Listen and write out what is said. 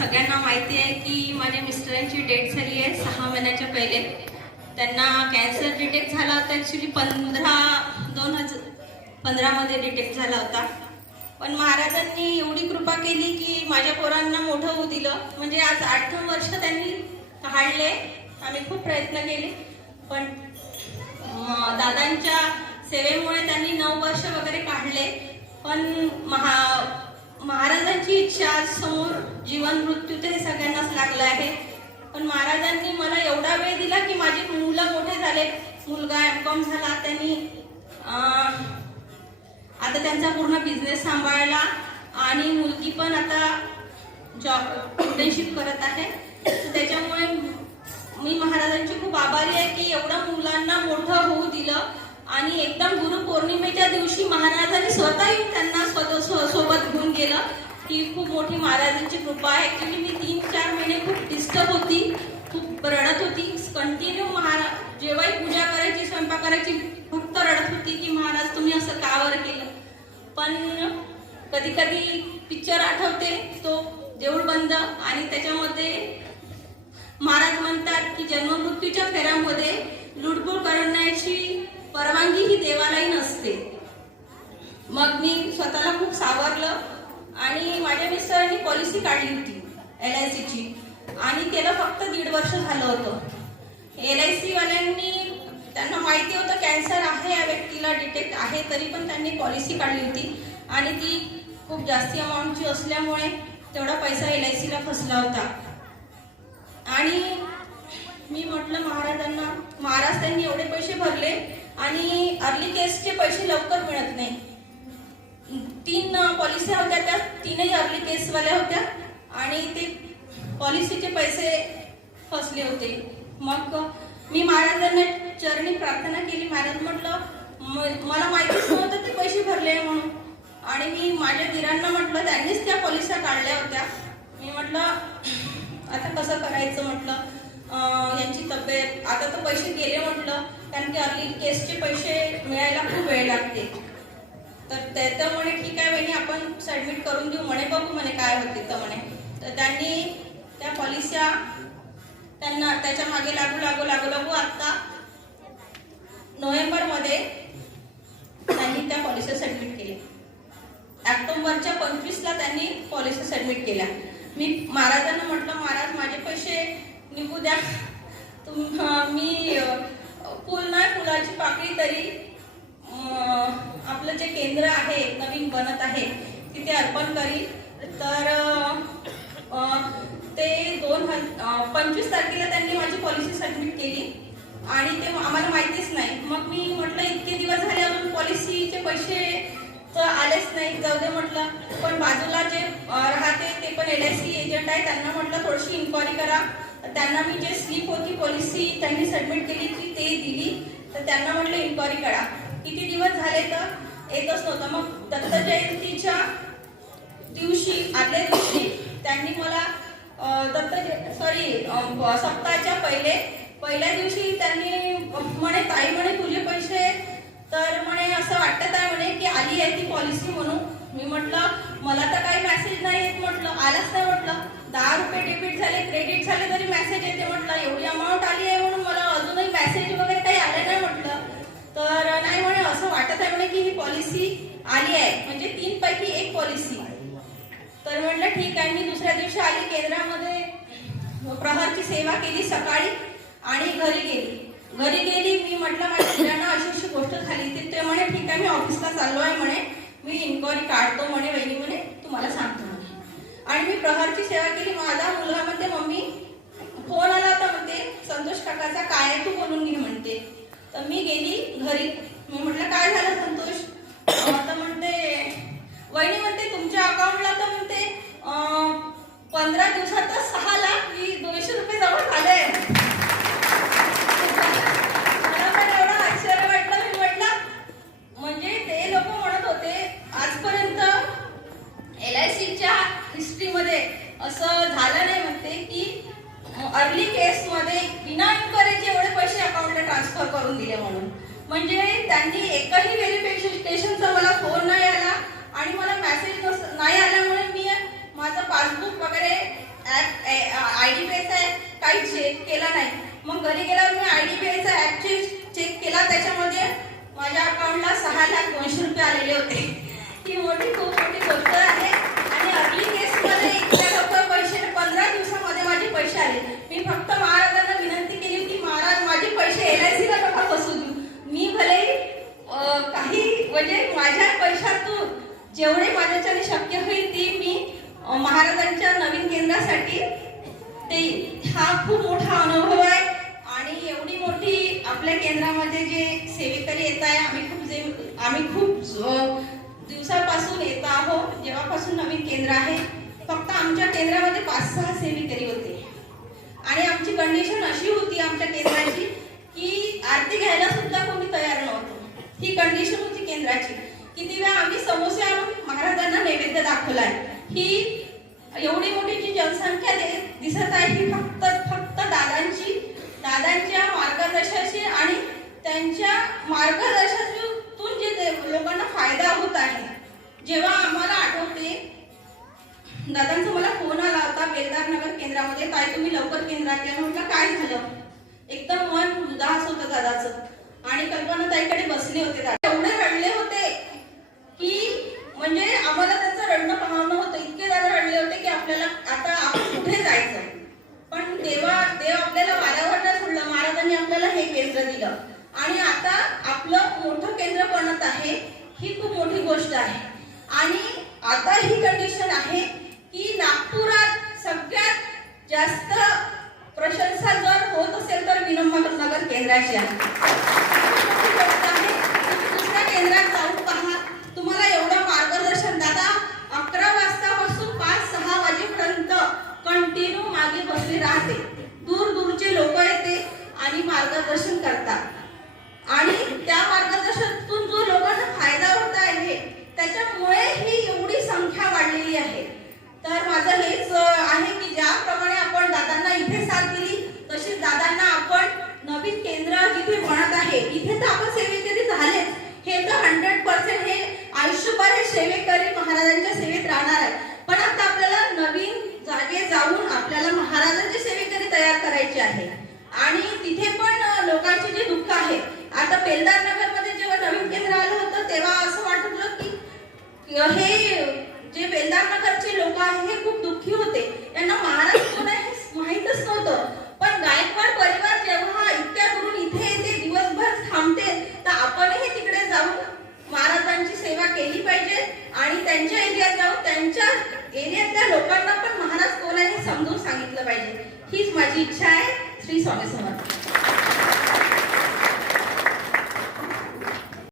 सगळ्यांना माहिती आहे की माझ्या मिस्टरांची डेथ झाली आहे 6 महिन्याच्या पहिले. त्यांना कॅन्सर डिटेक्ट झाला होता. ॲक्च्युली 2015 मध्ये डिटेक्ट झाला होता. पण महाराजांनी एवढी कृपा केली की माझ्या पोरांना मोठं होऊ दिलं. म्हणजे आज 8 वर्ष त्यांनी काढले. आम्ही खूप प्रयत्न केले, पण दादांच्या सेवेमुळे त्यांनी 9 वर्ष वगैरे काढले. पण महाराजांची इच्छा समोर जीवन मृत्यू ते सगळ्यांनाच लागलं आहे. पण महाराजांनी मला एवढा वेळ दिला की माझी मुलं मोठे झाले. मुलगा M.Com झाला. त्यांनी आता त्यांचा पूर्ण बिझनेस सांभाळला आणि मुलगी पण आता जॉब इंटर्नशिप करत आहे. तर त्याच्यामुळे मी महाराजांची खूप आभारी आहे की एवढं मुलांना मोठं होऊ दिलं. आणि एकदम गुरुपौर्णिमेच्या दिवशी महाराजांनी स्वतः येऊन त्यांना सोबत घेऊन गेलं. ही खूप मोठी महाराजांची कृपा आहे. ॲक्च्युली मी 3-4 महिने खूप डिस्टर्ब होती, खूप रडत होती. कंटिन्यू महाराज जेव्हाही पूजा करायची, स्वयंपाक करायची, फक्त रडत होती की महाराज तुम्ही असं का बरं केलं. पण कधी कधी पिक्चर आठवते तो देऊळ बंद, आणि त्याच्यामध्ये महाराज म्हणतात की जन्ममृत्यूच्या फेऱ्यामध्ये लुडबुड करण्याची परवानगी ही देवालाही नसते. मग मी स्वतःला खूप सावरलं आणि माझ्या मिस्टरांनी पॉलिसी काढली होती LIC ची, आणि त्याला फक्त 1.5 वर्ष झालं होतं. LIC वाल्यांनी त्यांना माहिती होतं कॅन्सर आहे या व्यक्तीला, डिटेक्ट आहे, तरी पण त्यांनी पॉलिसी काढली होती. आणि ती खूप जास्ती अमाऊंटची असल्यामुळे तेवढा पैसा LIC ला फसला होता. आणि मी म्हटलं महाराजांना, महाराज त्यांनी एवढे पैसे भरले आणि अर्ली केसचे पैसे लवकर मिळत नाही. 3 पॉलिसी होत्या, त्या 3ही अर्ली केसवाल्या होत्या आणि ते पॉलिसीचे पैसे फसले होते. मग मी महाराजांना चरणी प्रार्थना केली. महाराज म्हटलं मला माहितीच नव्हतं ते पैसे भरले म्हणून. आणि मी माझ्या दिरांना म्हटलं, त्यांनीच त्या पॉलिसी काढल्या होत्या. मी म्हटलं आता कसं करायचं, म्हटलं यांची तब्येत, आता तर पैसे गेले म्हटलं, कारण की अर्ली केसचे पैसे मिळायला खूप वेळ लागते. तर त्यामुळे ठीक आहे म्हणे आपण सबमिट करून देऊ म्हणे, बघू म्हणे काय होते तर म्हणे. तर त्यांनी त्या पॉलिस्या त्यांना त्याच्या मागे लागू आता नोव्हेंबरमध्ये त्यांनी त्या पॉलिसी सबमिट केल्या. ऑक्टोबरच्या 25ला त्यांनी पॉलिसी सबमिट केल्या. मी महाराजांना म्हटलं महाराज माझे पैसे निघू द्या, मी फुलाची पाकळी तरी आपलं जे केंद्र आहे नवीन बनत आहे तिथे अर्पण करी. तर ते 25 तारखेला त्यांनी माझी पॉलिसी सबमिट केली आणि ते आम्हाला माहितीच नाही. मग मी म्हटलं इतके दिवस झाले अजून पॉलिसीचे पैसे तर आलेच नाही, जाऊ दे म्हटलं. पण बाजूला जे राहते ते पण LIC एजंट आहे, त्यांना म्हटलं थोडीशी इन्क्वायरी करा. त्यांना मी जे स्लिप होती पॉलिसी त्यांनी सबमिट केली ती ते दिली. तर त्यांना म्हटलं इन्क्वायरी करा. किती दिवस झाले तर येतच नव्हतं. मग दत्त जयंतीच्या दिवशी आदल्या दिवशी त्यांनी मला सप्ताहाच्या पहिल्या दिवशी त्यांनी म्हणे ताई म्हणे तुझे पैसे, तर म्हणे असं वाटत आहे म्हणे की आली आहे ती पॉलिसी म्हणून. मी म्हटलं मला तर काही मेसेज नाही येत, म्हटलं आलाच नाही. म्हटलं 10 रुपये डेबिट झाले, क्रेडिट झाले तरी मेसेज येते. म्हटलं एवढी अमाऊंट आली आहे म्हणून मला अजूनही मेसेज वगैरे काही आले नाही. म्हटलं तर नाही म्हणे असं वाटत आहे म्हणे की ही पॉलिसी आली आहे, म्हणजे 3 पैकी 1 पॉलिसी. तर म्हटलं ठीक आहे. मी दुसऱ्या दिवशी आली, केंद्रामध्ये प्रहरची सेवा केली सकाळी आणि घरी गेली. मी म्हटलं माझ्या मुलांना अशी गोष्ट झाली. ते म्हणे ठीक आहे मी ऑफिसला चाललो आहे म्हणे, मी इन्क्वायरी काढतो म्हणे वहिनी म्हणे, तुम्हाला सांगतो म्हणे. आणि मी प्रहरची सेवा केली. माझा मुलगा म्हणते मम्मी फोन आला होता म्हणते संतोष काकाचा, काय तू बोलून घे म्हणते. तर मी गेली घरी. मी म्हटलं काय झालं संतोष. तर म्हणते वहिनी म्हणते तुमच्या अकाउंटला तर म्हणते 15 दिवसातच 6,200,000 रुपये जमा झाले. मला पण एवढं आश्चर्य वाटलं. मी म्हटलं म्हणजे ते लोक म्हणत होते आजपर्यंत LICच्या हिस्ट्रीमध्ये असं झालं नाही म्हणते की अर्ली केसमध्ये बिना इन्क्वायरीचे एवढे पैसे अकाउंटला ट्रान्सफर करून दिले म्हणून. म्हणजे त्यांनी एकही व्हेरिफिकेशनचा मला फोन नाही आला आणि मला मेसेज नाही आल्यामुळे मी माझं पासबुक वगैरे महाराजांच्या नवीन केंद्रासाठी ते हा खूप मोठा अनुभव आहे आणि एवढी मोठी आपल्या केंद्रामध्ये जे सेवेकरी येत आहे आम्ही खूप दिवसापासून येत आहोत. जेव्हापासून नवीन केंद्र आहे फक्त आमच्या केंद्रामध्ये 5-6 सेवेकरी होते आणि आमची कंडिशन अशी होती आमच्या केंद्राची की आरती घ्यायला सुद्धा कोणी तयार नव्हतं. ही कंडिशन होती केंद्राची. किती वेळा आम्ही समोसे आणून महाराजांना नैवेद्य दाखवलाय. ही एवढी मोठी जी जनसंख्या दिसत आहे ही फक्त दादांच्या मार्गदर्शनाची आणि त्यांच्या मार्गदर्शनातून जे लोकांना फायदा होत आहे. जेव्हा आम्हाला आठवते दादांचा मला फोन आला होता बेलदार नगर केंद्रामध्ये, ताई तुम्ही लवकर केंद्रात या. म्हटलं काय झालं? एकदम मन उदास होतं दादाचं आणि कल्पना ताईकडे बसले होते. दादा एवढे रडले होते की म्हणजे आम्हाला त्यांचं रडणं पाहणं होतं. इतके दादा रडले होते की आपल्याला आता आपण कुठे जायचं. पण देव आपल्याला वाऱ्यावर नाही सोडलं. महाराजांनी आपल्याला हे केंद्र दिलं आणि आता आपलं मोठं केंद्र बनत आहे. ही खूप मोठी गोष्ट आहे. आणि आता ही कंडिशन आहे की नागपुरात सगळ्यात जास्त प्रशंसा जर होत असेल तर विनम्र केंद्राची आहे. दुसऱ्या केंद्रात जाऊन पहा, तुम्हाला एवढं मार्गदर्शन दादा 11 वाजतापासून 5-6 वाजेपर्यंत कंटिन्यू मागे बसले राहते. दूरचे लोक येते आणि मार्गदर्शन करतात आणि त्या मार्गदर्शनातून जो लोकांना फायदा होत आहे त्याच्यामुळे ही एवढी संख्या वाढलेली आहे. तर माझं हेच आहे की ज्याप्रमाणे आपण दादांना इथे साथ दिली तशीच दादांना आपण नवीन केंद्र जिथे बनत आहे इथे तर आपण सेवेकरी झालेच. हे तर 100% हे आयुष्यभर हे सेवेकरी महाराजांच्या सेवेत राहणार आहे. पण आता आपल्याला नवीन जागे जाऊन आपल्याला महाराजांची सेवेकरी तयार करायची आहे आणि तिथे पण लोकांचे जे दुःख आहे. आता बेलदार नगर मध्ये जेव्हा नवीन केंद्र आलं होतं तेव्हा असं वाटत होतं की हे जे बेलदार नगरचे लोक आहे हे खूप दुःखी होते. त्यांना महाराज कोण आहे हे माहीतच नव्हतं. पण गायकवाड परिवार जेव्हा इतक्या दुरून इथे येते दिवसभर थांबते तर आपणही तिकडे जाऊन महाराजांची सेवा केली पाहिजे आणि त्यांच्या एरियात जाऊन त्यांच्या एरियातल्या लोकांना पण महाराज कोण आहे हे समजून सांगितलं पाहिजे. हीच माझी इच्छा आहे. श्री स्वामी समर्थ.